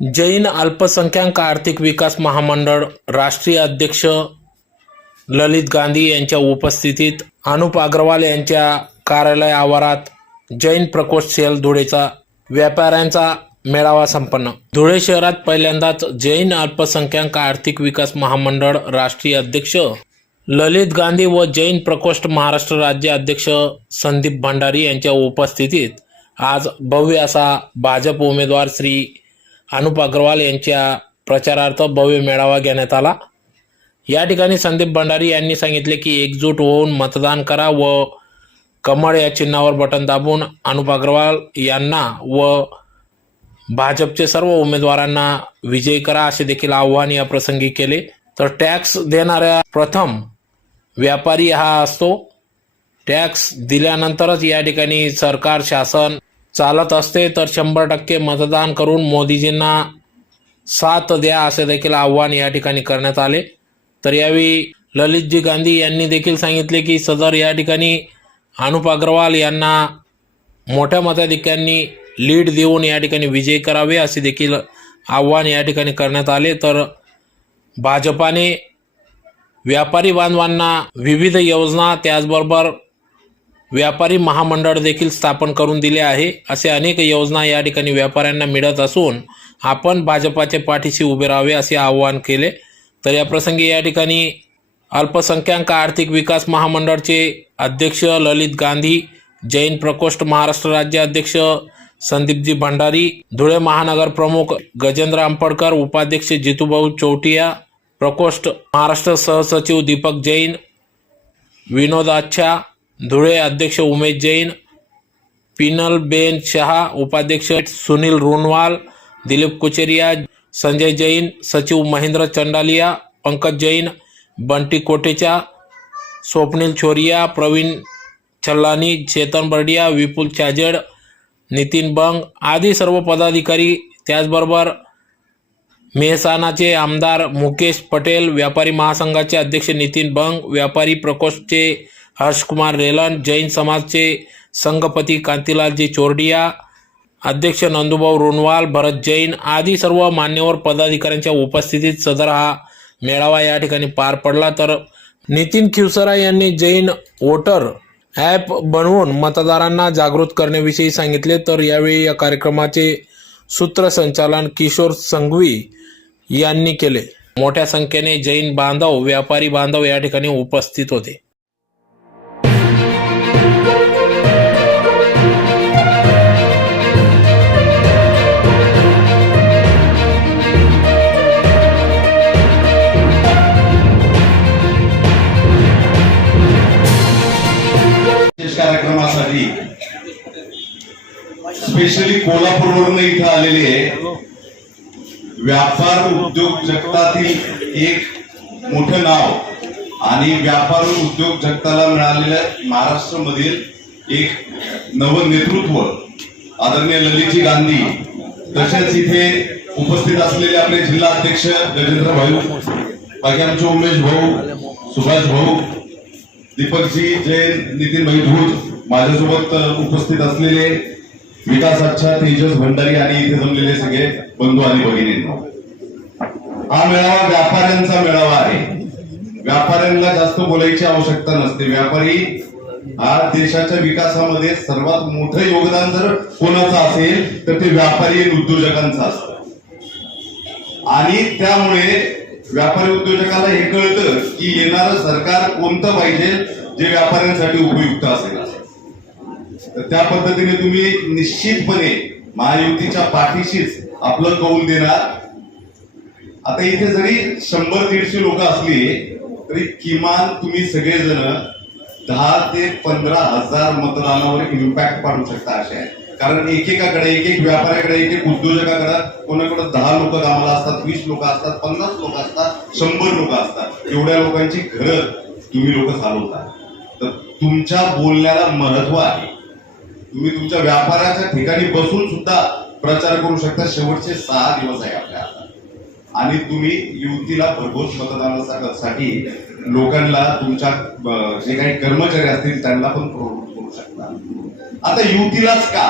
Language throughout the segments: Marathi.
जैन अल्पसंख्याक आर्थिक विकास महामंडळ राष्ट्रीय अध्यक्ष ललित गांधी यांच्या उपस्थितीत अनुप अग्रवाल यांच्या कार्यालय आवारात जैन प्रकोष्ठ सेल धुळेचा व्यापाऱ्यांचा मेळावा संपन्न. धुळे शहरात पहिल्यांदाच जैन अल्पसंख्याक आर्थिक विकास महामंडळ राष्ट्रीय अध्यक्ष ललित गांधी व जैन प्रकोष्ठ महाराष्ट्र राज्य अध्यक्ष संदीप भंडारी यांच्या उपस्थितीत आज भव्य असा भाजप उमेदवार श्री अनुप अग्रवाल यांच्या प्रचारार्थ भव्य मेळावा घेण्यात आला. या ठिकाणी संदीप भंडारी यांनी सांगितले की एकजूट होऊन मतदान करा व कमळ या चिन्हावर बटन दाबून अनुप अग्रवाल यांना व भाजपचे सर्व उमेदवारांना विजयी करा असे देखील आव्हान या प्रसंगी केले. तर टॅक्स देणाऱ्या प्रथम व्यापारी हा असतो. टॅक्स दिल्यानंतरच या ठिकाणी सरकार शासन चालत असते तर शंभर टक्के मतदान करून मोदीजींना साथ द्या असे देखील आव्हान या ठिकाणी करण्यात आले. तर यावेळी ललितजी गांधी यांनी देखील सांगितले की सदर या ठिकाणी अनुप अग्रवाल यांना मोठ्या मताधिक्यांनी लीड देऊन या ठिकाणी विजय करावे असे देखील आव्हान या ठिकाणी करण्यात आले. तर भाजपाने व्यापारी बांधवांना विविध योजना त्याचबरोबर व्यापारी महामंडळ देखील स्थापन करून दिले आहे असे अनेक योजना या ठिकाणी व्यापाऱ्यांना मिळत असून आपण भाजपाच्या पाठीशी उभे राहावे असे आवाहन केले. तर या प्रसंगी या ठिकाणी अल्पसंख्याक आर्थिक विकास महामंडळचे अध्यक्ष ललित गांधी जैन प्रकोष्ठ महाराष्ट्र राज्य अध्यक्ष संदीपजी भंडारी धुळे महानगर प्रमुख गजेंद्र आंपडकर उपाध्यक्ष जितूभाऊ चौटिया प्रकोष्ठ महाराष्ट्र सहसचिव दीपक जैन विनोद आच्छा धुळे अध्यक्ष उमेश जैन पिनल बेन शहा उपाध्यक्ष सुनील रुनवाल दिलीप कुचेरिया संजय जैन सचिव महेंद्र चंडालिया पंकज जैन बंटी कोटेचा स्वप्नील छोरिया प्रवीण छल्लानी चेतन बर्डिया विपुल चाजेड नितीन बंग आदी सर्व पदाधिकारी त्याचबरोबर मेहसानाचे आमदार मुकेश पटेल व्यापारी महासंघाचे अध्यक्ष नितीन बंग व्यापारी प्रकोष्ठचे हर्षकुमार रेलन जैन समाजचे संघपती कांतीलालजी चोरडिया अध्यक्ष नंदुभाऊ रोनवाल भरत जैन आदी सर्व मान्यवर पदाधिकाऱ्यांच्या उपस्थितीत सदर हा मेळावा या ठिकाणी पार पडला. तर नितीन खिवसरा यांनी जैन वोटर ॲप बनवून मतदारांना जागृत करण्याविषयी सांगितले. तर यावेळी या कार्यक्रमाचे सूत्रसंचालन किशोर संघवी यांनी केले. मोठ्या संख्येने जैन बांधव व्यापारी बांधव या ठिकाणी उपस्थित होते. स्पेशली कोल्हापूरवरून इथं आलेले व्यापार उद्योग जगतातील एक मोठं नाव आणि व्यापार उद्योग जगताला मिळालेलं महाराष्ट्रामधील एक नव नेतृत्व आदरणीय ललितजी गांधी. तसेच इथे उपस्थित असलेले आपले जिल्हा अध्यक्ष गजेंद्र भाऊ बाकी आमचे उमेश भाऊ सुभाष भाऊ दीपकजी जैन नितीन भाई धूत माझ्यासोबत उपस्थित असलेले विकास अच्छा तेजस भंडारी आणि इथे जमलेले सगळे बंधू आणि भगिनींना हा मेळावा व्यापाऱ्यांचा मेळावा आहे. व्यापाऱ्यांना जास्त बोलायची आवश्यकता नसते. व्यापारी हा देशाच्या विकासामध्ये सर्वात मोठं योगदान जर कोणाचं असेल तर ते व्यापारी आणि उद्योजकांचं असतं. आणि त्यामुळे व्यापारी उद्योजकाला हे कळतं की येणारं सरकार कोणतं पाहिजे जे व्यापाऱ्यांसाठी उपयुक्त असेल. तर त्या पद्धतीने तुम्ही निश्चितपणे महायुतीच्या पाठीशीच आपलं कौल देणार. आता इथे जरी शंभर दीडशे लोक असली तरी किमान तुम्ही सगळेजण दहा ते पंधरा हजार मतदानावर इम्पॅक्ट पाडू शकता असे आहे. कारण एकेकाकडे एक एक व्यापाऱ्याकडे एक एक उद्योजकाकडे कोणाकडे दहा लोक कामाला असतात वीस लोक असतात पन्नास लोक असतात शंभर लोक असतात. एवढ्या लोकांची घरं तुम्ही लोक चालवता. तर तुमच्या बोलण्याला महत्त्व आहे. तुम्ही तुमच्या व्यापाराच्या ठिकाणी बसून सुद्धा प्रचार करू शकता. शेवटचे सहा दिवस आहे आपल्या हातात. आणि तुम्ही युतीला भरघोस मतदानासाठी लोकांना तुमच्या जे काही कर्मचारी असतील त्यांना पण प्रवृत्त करू शकता. आता युतीलाच का?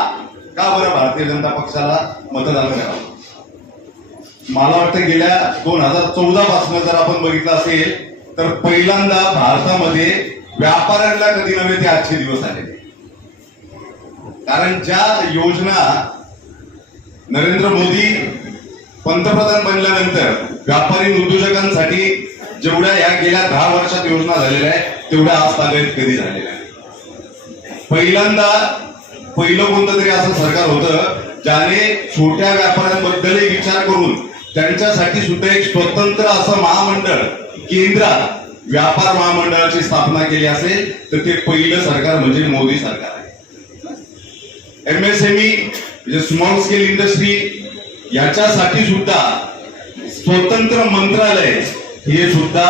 का बरं भारतीय जनता पक्षाला मतदान करावं? मला वाटतं गेल्या दोन हजार चौदा पासून जर आपण बघितलं असेल तर पहिल्यांदा भारतामध्ये व्यापाऱ्यांना कधी नव्हे ते आजचे दिवस आले कारण ज्या योजना नरेंद्र मोदी पंतप्रधान बनल्यानंतर व्यापारी उद्योजकांसाठी जेवढ्या या गेल्या दहा वर्षात योजना झालेल्या आहेत तेवढ्या आजतागायत कधी झालेल्या आहेत पहिल्यांदा पहिलं कोणतं तरी असं सरकार होतं ज्याने छोट्या व्यापाऱ्यांबद्दलही विचार करून त्यांच्यासाठी सुद्धा एक स्वतंत्र असं महामंडळ केंद्रात व्यापार महामंडळाची स्थापना केली असेल तर ते पहिलं सरकार म्हणजे मोदी सरकार. एमएसएमई म्हणजे स्मॉल स्केल इंडस्ट्री याच्यासाठी सुद्धा स्वतंत्र मंत्रालय हे सुद्धा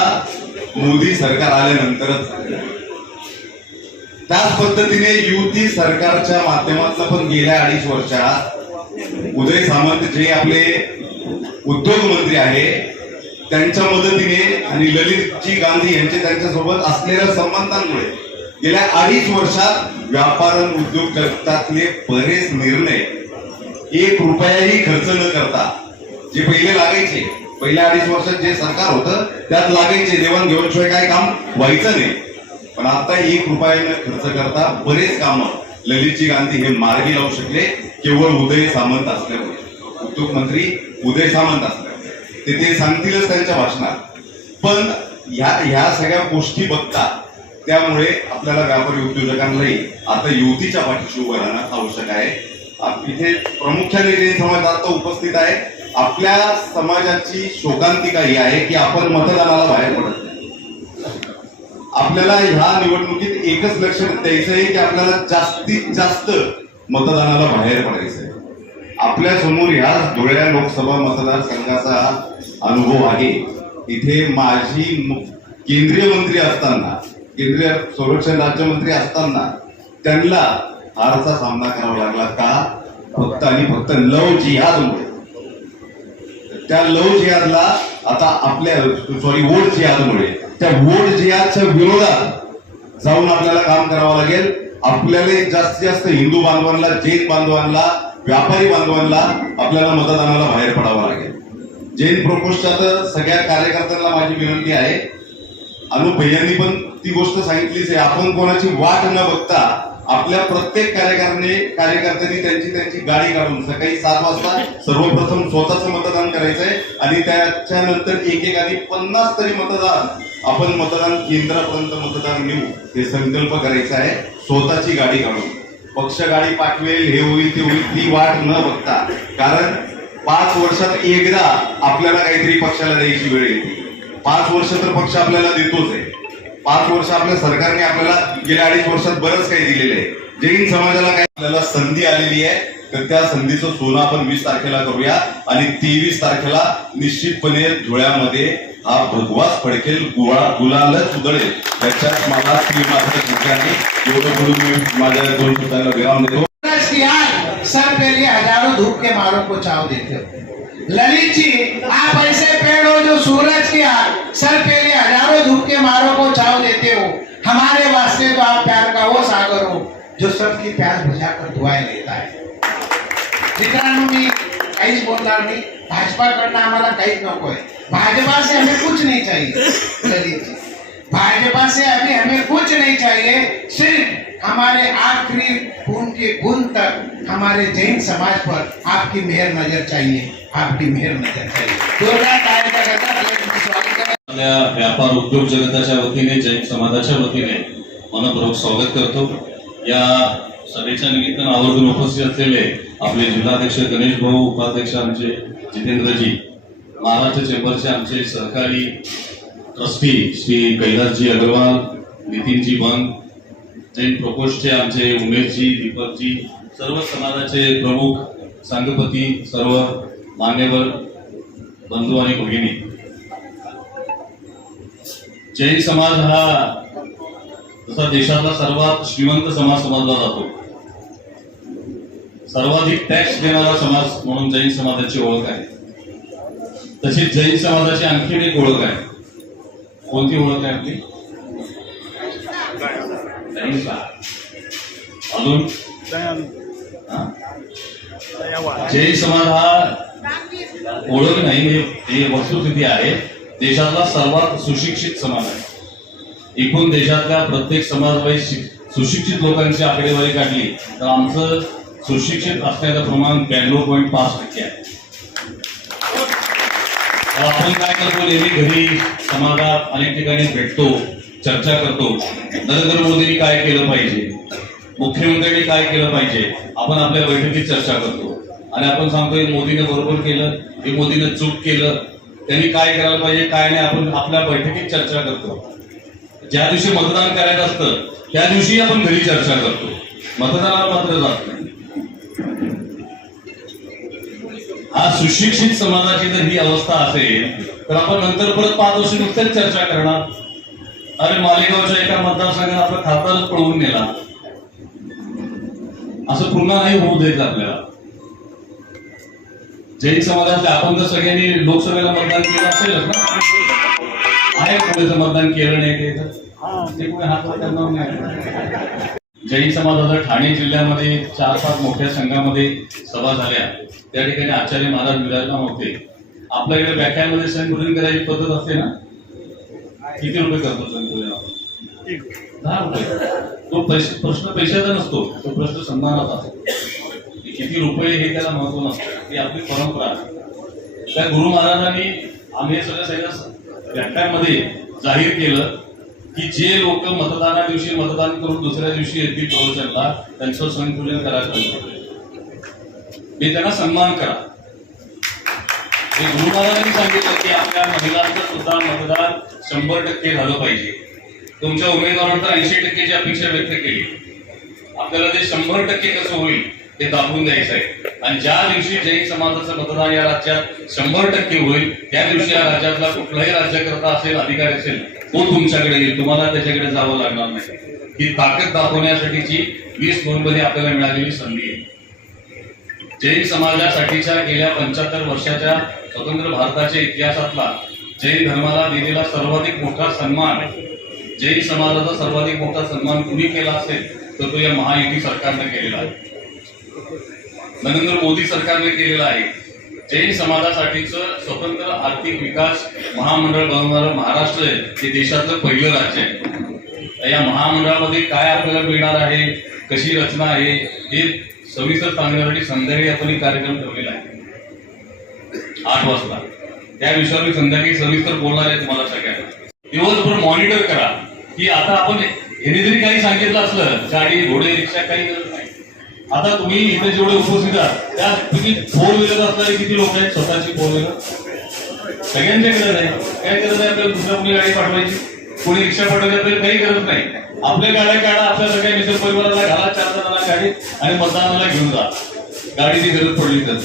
मोदी सरकार आल्यानंतरच त्याच पद्धतीने युती सरकारच्या माध्यमातून पण गेल्या अडीच वर्षात उदय सामंत जे आपले उद्योग मंत्री आहे त्यांच्या मदतीने आणि ललितजी गांधी यांचे त्यांच्यासोबत असलेल्या संबंधांमुळे गेल्या अडीच वर्षात व्यापार आणि उद्योग जगतातले बरेच निर्णय एक रुपयाही खर्च न करता जे पहिले लागायचे पहिल्या अडीच वर्षात जे सरकार होतं त्यात लागायचे. देवाणघेवाणशिवाय काय काम व्हायचं नाही. पण आता एक रुपयानं खर्च करता बरेच काम ललितजी गांधी हे मार्गी लावू शकले केवळ उदय सामंत असल्यामुळे. उद्योग मंत्री उदय सामंत असल्यामुळे. ते ते सांगतीलच त्यांच्या भाषणात. पण ह्या ह्या सगळ्या गोष्टी बघता त्यामुळे आपल्याला व्यापारी उद्योजकांनाही आता युवतीच्या पाठीशी उभं राहणं आवश्यक आहे. इथे प्रामुख्याने जैन समाज आता उपस्थित आहे आपल्या समाजाची शोकांतिका ही आहे की आपण मतदानाला बाहेर पडत नाही. आपल्याला ह्या निवडणुकीत एकच लक्ष द्यायचं आहे की आपल्याला जास्तीत जास्त मतदानाला बाहेर पडायचं आहे. आपल्यासमोर ह्या धुळ्या लोकसभा मतदारसंघाचा अनुभव आहे. इथे माजी केंद्रीय मंत्री असताना केंद्रीय संरक्षण राज्यमंत्री असताना त्यांना हारचा सामना करावा लागला का? फक्त आणि फक्त लव जिहादमुळे त्या लव जिहादला आता आपल्या सॉरी वोट जिहादमुळे त्या वोट जिहादच्या विरोधात जाऊन आपल्याला काम करावं लागेल. आपल्याला जास्तीत जास्त हिंदू बांधवांना जैन बांधवांना व्यापारी बांधवांना आपल्याला मतदानाला बाहेर पडावं लागेल. जैन प्रकोष्ठात तर सगळ्या कार्यकर्त्यांना माझी विनंती आहे. अनु भैयांनी पण ती गोष्ट सांगितलीच आहे. आपण कोणाची वाट न बघता आपल्या प्रत्येक कार्यकर्त्याने कार्यकर्त्यांनी त्यांची त्यांची गाडी काढून सकाळी सात वाजता सर्वप्रथम स्वतःच मतदान करायचंय आणि त्याच्यानंतर एकेकाने पन्नास तरी मतदान आपण मतदान केंद्रापर्यंत मतदान घेऊ हे संकल्प करायचा आहे. स्वतःची गाडी काढून. पक्ष गाडी पाठवेल हे होईल ते होईल ती वाट न बघता. कारण पाच वर्षात एकदा आपल्याला काहीतरी पक्षाला द्यायची वेळ येते. पाच वर्ष तर पक्ष आपल्याला देतोच आहे. पाच वर्ष आपल्या सरकारने आपल्याला गेल्या अडीच वर्षात बरंच काही दिलेलं आहे. जैन समाजाला काय आपल्याला संधी आलेली आहे तर त्या संधीचं सोनं आपण वीस तारखेला करूया आणि तेवीस तारखेला निश्चितपणे धुळ्यामध्ये हा भगवास फडकेल गुळा गुलालच उदळेल त्याच्यात मला श्री मात्र एवढं करून मी माझ्या दोन शब्दांना विराम देतो. हजारो धूप के मारों को चाव देते हो. ललित जी आप ऐसे पेड़ हो जो सूरज की आग सर पे हजारों धूप के मारों को छाव देते हो। हमारे वास्ते तो आप प्यार का वो सागर हो जो सबकी प्यार बुझाकर दुआएं लेता है। मित्रांनो मी काहीच बोलणार नाही भाजपाकडनं आम्हाला काहीच नको आहे भाजपा से हमें कुछ नहीं चाहिए ललित जी भाजपा से अभी हमें कुछ नहीं चाहिए सिर्फ हमारे आखिरी खून के गुण तक हमारे जैन समाज पर आपकी मेहर नजर चाहिए आपकी मेहर नजर चाहिए। जोरदार व्यापार उद्योग जगताच्या वतीने जैन समाजाच्या वतीने मनपूर्वक स्वागत करतो. या सभेच्या निमित्तानं आवर्जून उपस्थित असलेले आपले जिल्हाध्यक्ष गणेश भाऊ उपाध्यक्ष आमचे जितेंद्रजी महाराष्ट्र चेंबरचे आमचे सहकारी ट्रस्टी श्री कैलासजी अग्रवाल नितीनजी बंग जैन प्रकोष्ठचे आमचे उमेशजी दीपकजी सर्व समाजाचे प्रमुख सांगपती सर्व मान्यवर बंधू आणि भगिनी. जैन समाज हा जसा देशातला सर्वात श्रीमंत समाज समजला जातो. सर्वाधिक टॅक्स देणारा समाज म्हणून जैन समाजाची ओळख आहे. तशी जैन समाजाची आणखीन एक ओळख आहे. कोणती ओळख आहे आपली? अजून हा? जैन समाज हा ओळख नाही म्हणजे हे हे वस्तुस्थिती आहे. देशातला सर्वात सुशिक्षित समाज आहे एकूण देशातल्या प्रत्येक समाजवाईज सुशिक्षित लोकांची आकडेवारी काढली तर आमचं सुशिक्षित असण्याचं प्रमाण ब्याण्णव पॉईंट पाच टक्के आहे. आपण काय करतो नेहमी घरी समाजात अनेक ठिकाणी भेटतो चर्चा करतो. नरेंद्र मोदींनी काय केलं पाहिजे? मुख्यमंत्र्यांनी काय केलं पाहिजे? आपण आपल्या बैठकीत चर्चा करतो. आणि आपण सांगतोय मोदीने बरोबर केलं हे मोदीने चूक केलं. त्यांनी काय करायला पाहिजे काय नाही आपण आपल्या बैठकीत चर्चा करतो. ज्या दिवशी मतदान करायचं असतं त्या दिवशी आपण घरी चर्चा करतो. मतदानाला मात्र जात नाही. हा सुशिक्षित समाजाची जर ही अवस्था असेल तर आपण नंतर परत पाच वर्ष नुकत्याच चर्चा करणार. अरे मालेगावच्या एका मतदारसंघात आपला खासदारच पळवून नेला. असं पुन्हा नाही होऊ देत आपल्याला. जैन समाजातले आपण जर सगळ्यांनी लोकसभेला मतदान केलं असेलच ना? आहे कोणाचं मतदान केलं नाही ते ते कोणी हात करणार नाही. जैन समाजाचा ठाणे जिल्ह्यामध्ये चार पाच मोठ्या संघामध्ये सभा झाल्या. त्या ठिकाणी आचार्य महाराज विराजमान होते. आपल्याकडे व्याख्यामध्ये संपूर्ण करायची पद्धत असते ना? किती रुपये करतो संपूर्ण दहा रुपये. तो प्रश्न पैशाचा नसतो. तो प्रश्न सन्मानाचा असतो. किती रुपये हे त्याला महत्त्व नसतं. ही आपली परंपरा आहे. त्या गुरु महाराजांनी आम्ही हे सगळं सगळं व्याख्यामध्ये जाहीर केलं. की जे लोक मतदाना दिवशी मतदान करून दुसऱ्या दिवशी येतील प्रवचनला त्यांचं संकुलन करायचं मी त्यांना सन्मान करा. गुरुमहाराजांनी सांगितलं की आपल्या महिलांचं सुद्धा मतदान शंभर टक्के झालं पाहिजे. तुमच्या उमेदवारांतर ऐंशी टक्केची अपेक्षा व्यक्त केली. आपल्याला ते शंभर टक्के कसं होईल? ते दाखवून द्यायचं आहे आणि ज्या दिवशी जैन समाजाचं मतदान या राज्यात शंभर टक्के होईल त्या दिवशी या राज्यातला कुठलाही राज्यकर्ता असेल अधिकारी असेल तो तुमच्याकडे येईल? तुम्हाला त्याच्याकडे जावं लागणार नाही. ही ताकद दाखवण्यासाठीची वीसमध्ये आपल्याला मिळालेली संधी आहे. जैन समाजासाठीच्या गेल्या पंच्याहत्तर वर्षाच्या स्वतंत्र भारताच्या इतिहासातला जैन धर्माला दिलेला सर्वाधिक मोठा सन्मान जैन समाजाचा सर्वाधिक मोठा सन्मान कुणी केला असेल तर तो या महायुती सरकारने केलेला आहे. नरेंद्र मोदी सरकारने केलेलं आहे. जैन समाजासाठीच स्वतंत्र आर्थिक विकास महामंडळ बनवणारं महाराष्ट्र आहे हे देशातलं पहिलं राज्य आहे. या महामंडळामध्ये काय आपल्याला मिळणार आहे? कशी रचना आहे? हे सविस्तर सांगण्यासाठी संध्याकाळी आपण एक कार्यक्रम ठेवलेला आहे. आठ वाजता. त्या विषयावर मी संध्याकाळी सविस्तर बोलणार आहे तुम्हाला सगळ्यांना. दिवसभर मॉनिटर करा. की आता आपण ह्याने जरी काही सांगितलं असलं गाडी घोडे रिक्षा काही आता तुम्ही इथे जेवढे उपस्थित आहात त्या तुम्ही फोर व्हीलर असणारे किती लोक आहेत स्वतःची फोर व्हीलर सगळ्यांची गरज आहे काय गरज आहे आपल्याला? दुसऱ्या कुणी गाडी पाठवायची? कोणी रिक्षा पाठवायची आपल्याला? काही गरज नाही. आपल्या गाड्या काढा आपल्या सगळ्या मित्र परिवाराला घाला चार जणांना गाडी आणि मतदानाला घेऊन जा. गाडीची गरज पडली तर.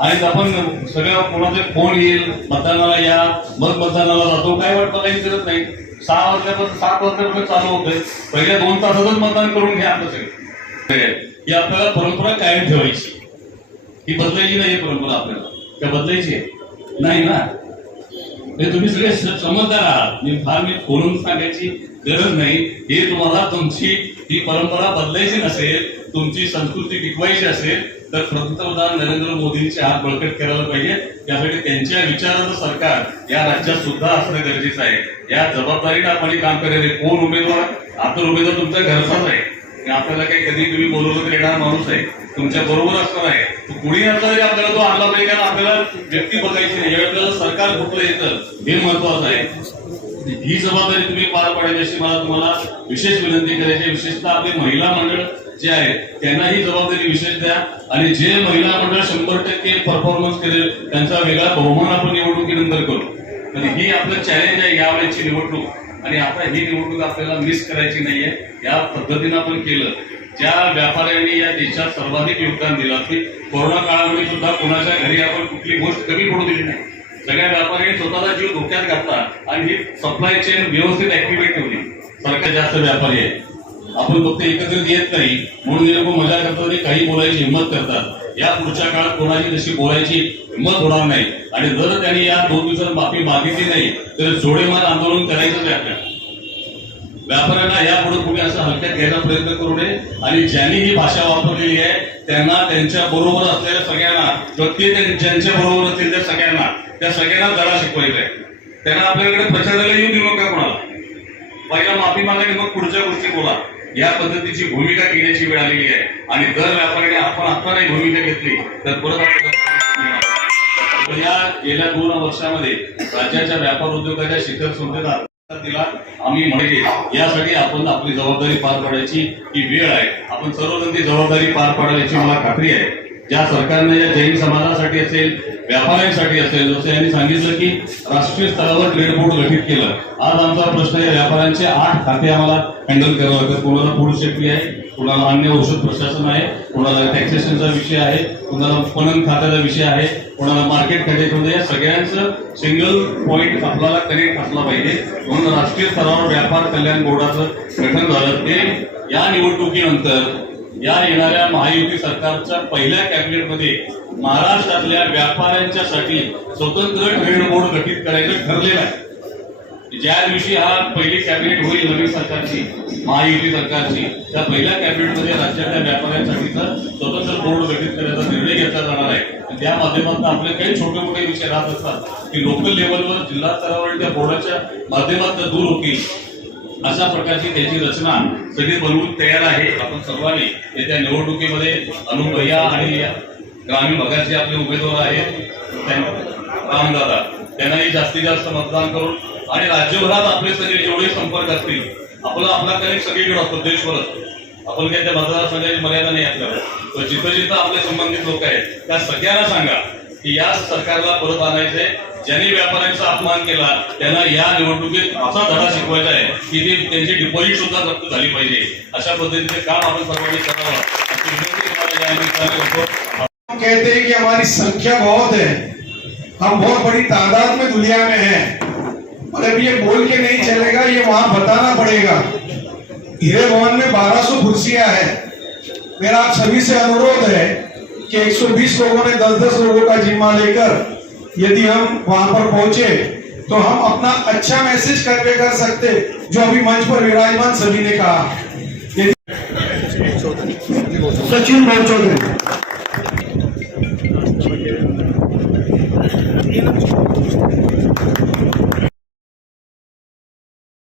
आणि आपण सगळ्या कोणाचे फोन येईल मतदानाला या मग मतदानाला जातो. काय वाटतं काही गरज नाही. सहा वाजल्यापासून सात वाजल्यापासून चालू होतंय. पहिल्या दोन तासातच मतदान करून घ्या आपलं सगळं. ही आपल्याला परंपरा कायम ठेवायची. ही बदलायची नाही परंपरा आपल्याला. का बदलायची आहे? नाही ना. म्हणजे तुम्ही सगळे समजदार आहात. मी फार मी फोनून सांगायची गरज नाही. हे तुम्हाला तुमची ही परंपरा बदलायची नसेल तुमची संस्कृती टिकवायची असेल तर पंतप्रधान नरेंद्र मोदींचे हात बळकट करायला पाहिजे. त्यासाठी त्यांच्या विचाराचं सरकार या राज्यात सुद्धा असणं गरजेचं आहे. या जबाबदारीने आपण काम करायचे कोण उमेदवार? आता उमेदवार तुमच्या घरचाच आहे. आणि आपल्याला काही कधी तुम्ही बोलवलं तर येणारा माणूस आहे. तुमच्या बरोबर असणार आहे. तो कुणी असला तरी आपल्याला तो आणला पाहिजे कारण आपल्याला व्यक्ती बघायची नाही. आपल्याला सरकार कुठलं येतं हे महत्वाचं आहे. ही जबाबदारी तुम्ही पार पाडायची अशी मला तुम्हाला विशेष विनंती करायची विशेषतः आपले महिला मंडळ जे आहे त्यांना ही जबाबदारी विशेष द्या. आणि जे महिला मंडळ शंभर टक्के परफॉर्मन्स करेल त्यांचा वेगळा बहुमान आपण निवडणुकीनंतर करू. आणि ही आपलं चॅलेंज आहे यावेळेची निवडणूक. आणि आता ही निवडणूक आपल्याला मिस करायची नाहीये. या पद्धतीनं आपण केलं. ज्या व्यापाऱ्यांनी या देशात सर्वाधिक योगदान दिलं की कोरोना काळामध्ये सुद्धा कोणाच्या घरी आपण कुठली गोष्ट कमी पडू दिली नाही. सगळ्या व्यापाऱ्यांनी स्वतःचा जीव धोक्यात घातला आणि ही सप्लाय चेन व्यवस्थित ऍक्टिव्हेट ठेवली. सरकार जास्त व्यापारी आहे. आपण फक्त एकत्रित येत नाही म्हणून हे लोक मजा करतात आणि काही बोलायची हिंमत करतात. या पुढच्या काळात कोणाची तशी बोलायची हिंमत होणार नाही आणि जर त्यांनी या दोन दिवसात माफी मागितली नाही तर जोडेमार आंदोलन करायचंच आहे आपल्याला. व्यापाऱ्यांना यापुढे कुणी असं हलक्यात घ्यायचा प्रयत्न करू नये. आणि ज्यांनी ही भाषा वापरलेली आहे त्यांना त्यांच्या बरोबर असलेल्या सगळ्यांना प्रत्येक ज्यांच्या बरोबर असतील त्या सगळ्यांना त्या सगळ्यांना धडा शिकवायचा आहे त्यांना आपल्याकडे प्रचाराला येऊ देऊ नका कोणाला. पहिला माफी मागायची मग पुढच्या गोष्टी बोला. या पद्धतीची भूमिका घेण्याची वेळ आलेली आहे. आणि दर व्यापाऱ्याने आपण आता नाही भूमिका घेतली तर परत या गेल्या दोन वर्षामध्ये राज्याच्या व्यापार उद्योगाच्या शिखर संस्थेला दिला आम्ही म्हणजे यासाठी आपण आपली जबाबदारी पार पाडायची ही वेळ आहे. आपण सर्वजण ती जबाबदारी पार पाडायची मला खात्री आहे. ज्या सरकारने या जैन समाजासाठी असेल व्यापाऱ्यांसाठी असेल जसं यांनी सांगितलं की राष्ट्रीय स्तरावर ट्रेड बोर्ड गठीत केलं. आज आमचा प्रश्न या व्यापाऱ्यांचे आठ खाते आम्हाला हँडल करावं लागतात कोणाला फूड सेफ्टी आहे कोणाला अन्य औषध प्रशासन आहे कोणाला टॅक्सेशनचा विषय आहे कोणाला पणन खात्याचा विषय आहे कोणाला मार्केट खात्याचे या सगळ्यांचं सिंगल पॉईंट आपल्याला कनेक्ट असला पाहिजे. म्हणून राष्ट्रीय स्तरावर व्यापार कल्याण बोर्डाचं गठन झालं. ते या निवडणुकीनंतर या येणाऱ्या महायुती सरकारच्या पहिल्या कॅबिनेटमध्ये महाराष्ट्रातल्या व्यापाऱ्यांच्यासाठी स्वतंत्र ट्रेड बोर्ड गठीत करायचं ठरलेलं आहे. ज्या दिवशी हा पहिली कॅबिनेट होईल नवीन सरकारची महायुती सरकारची त्या पहिल्या कॅबिनेटमध्ये राज्यातल्या व्यापाऱ्यांसाठीचा स्वतंत्र बोर्ड गठीत करण्याचा निर्णय घेतला जाणार आहे. त्या माध्यमातून आपले काही छोटे मोठे विषय राहत असतात की लोकल लेवलवर जिल्हा स्तरावर त्या बोर्डाच्या माध्यमातून दूर होतील. अशा प्रकारची त्याची रचना सगळी बनवून तयार आहे. आपण सर्वांनी येत्या निवडणुकीमध्ये अनुभया आणि ग्रामीण भागाचे आपले उमेदवार आहेत. त्यां- रामदादा त्यांनाही जास्तीत जास्त मतदान करून आणि राज्यभरात आपले सगळे जेवढे संपर्क असतील आपला आपला कनेक्ट सगळीकडे असतो देशभर असतो आपण काही त्या मतदारसंघाची मर्यादा नाही आपल्याला तर जिथं जिथं आपले संबंधित लोक आहेत त्या सगळ्यांना सांगा की या सरकारला परत आणायचंय. ज्यांनी व्यापाऱ्यांचा अपमान केला, त्यांना या निवडणुकीत असा धडा शिकवायचा आहे की ते त्यांची डिपॉझिट सुद्धा जप्त झाली पाहिजे. अशा पद्धतीचे काम आपण सर्वांनी करावं. कहते हैं कि हमारी संख्या बहुत है। हम बहुत बड़ी तादाद में दुनिया में हैं। और अब ये बोल के नहीं चलेगा, ये वहाँ बताना पड़ेगा। हीरे भवन में 1200 कुर्सियाँ हैं। मेरा आप सभी से अनुरोध है कि 120 लोगों ने 10-10 लोगों का जिम्मा लेकर यदि हम वहाँ पर पहुँचे तो हम अपना अच्छा मैसेज कन्वे कर सकते जो अभी मंच पर विराजमान सभी ने कहा। सचिन भाई चौधरी।